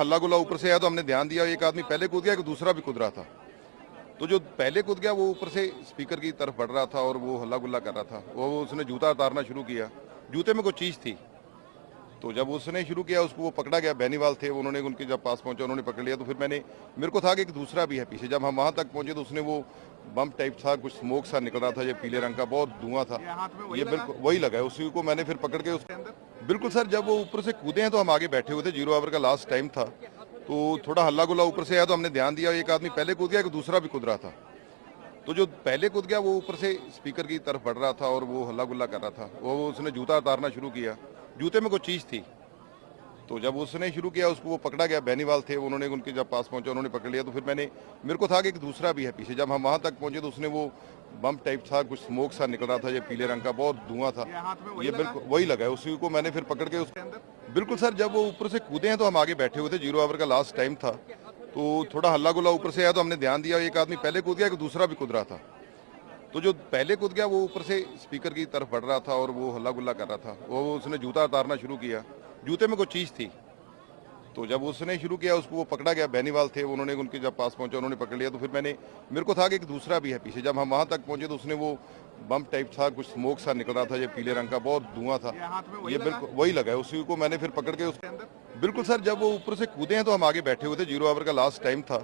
हल्ला गुल्ला ऊपर से आया तो हमने ध्यान दिया, एक आदमी पहले कूद गया, एक दूसरा भी कूद रहा था। तो जो पहले कूद गया वो ऊपर से स्पीकर की तरफ बढ़ रहा था और वो हल्ला गुल्ला कर रहा था। वो उसने जूता उतारना शुरू किया, जूते में कोई चीज़ थी। तो जब उसने शुरू किया उसको वो पकड़ा गया, बेनीवाल थे, उन्होंने उनके जब पास पहुंचा उन्होंने पकड़ लिया। तो फिर मेरे को था कि एक दूसरा भी है पीछे। जब हम वहां तक पहुंचे तो उसने वो बम टाइप था, कुछ स्मोक सा निकल रहा था, ये पीले रंग का बहुत धुआं था, ये बिल्कुल वही लगा है। उसी को मैंने फिर पकड़ के उसके अंदर बिल्कुल सर, जब वो ऊपर से कूदे हैं तो हम आगे बैठे हुए थे, 0 आवर का लास्ट टाइम था। तो थोड़ा हल्ला गुल्ला ऊपर से आया तो हमने ध्यान दिया, एक आदमी पहले कूद गया, एक दूसरा भी कूद रहा था। तो जो पहले कूद गया वो ऊपर से स्पीकर की तरफ बढ़ रहा था और वो हल्ला गुल्ला कर रहा था। वो उसने जूता उतारना शुरू किया, जूते में कोई चीज़ थी। तो जब उसने शुरू किया उसको वो पकड़ा गया, बेनीवाल थे, उन्होंने उनके जब पास पहुंचा उन्होंने पकड़ लिया। तो फिर मेरे को था कि एक दूसरा भी है पीछे। जब हम वहां तक पहुंचे तो उसने वो बम टाइप था, कुछ स्मोक सा निकल रहा था, ये पीले रंग का बहुत धुआं था, ये बिल्कुल वही लगा है। उसी को मैंने फिर पकड़ के उसके अंदर बिल्कुल सर, जब वो ऊपर से कूदे हैं तो हम आगे बैठे हुए थे, 0 आवर का लास्ट टाइम था। तो थोड़ा हल्ला गुल्ला ऊपर से आया तो हमने ध्यान दिया, एक आदमी पहले कूद गया, एक दूसरा भी कूद रहा था। तो जो पहले कूद गया वो ऊपर से स्पीकर की तरफ बढ़ रहा था और वो हल्ला गुल्ला कर रहा था। वो उसने जूता उतारना शुरू किया, जूते में कोई चीज़ थी। तो जब उसने शुरू किया उसको वो पकड़ा गया, बेनीवाल थे, उन्होंने उनके जब पास पहुंचा उन्होंने पकड़ लिया। तो फिर मेरे को था कि एक दूसरा भी है पीछे। जब हम वहां तक पहुंचे तो उसने वो बम टाइप था, कुछ स्मोक सा निकल रहा था, ये पीले रंग का बहुत धुआं था, ये बिल्कुल वही लगा है। उसी को मैंने फिर पकड़ के उसके अंदर बिल्कुल सर, जब वो ऊपर से कूदे हैं तो हम आगे बैठे हुए थे, 0 आवर का लास्ट टाइम था।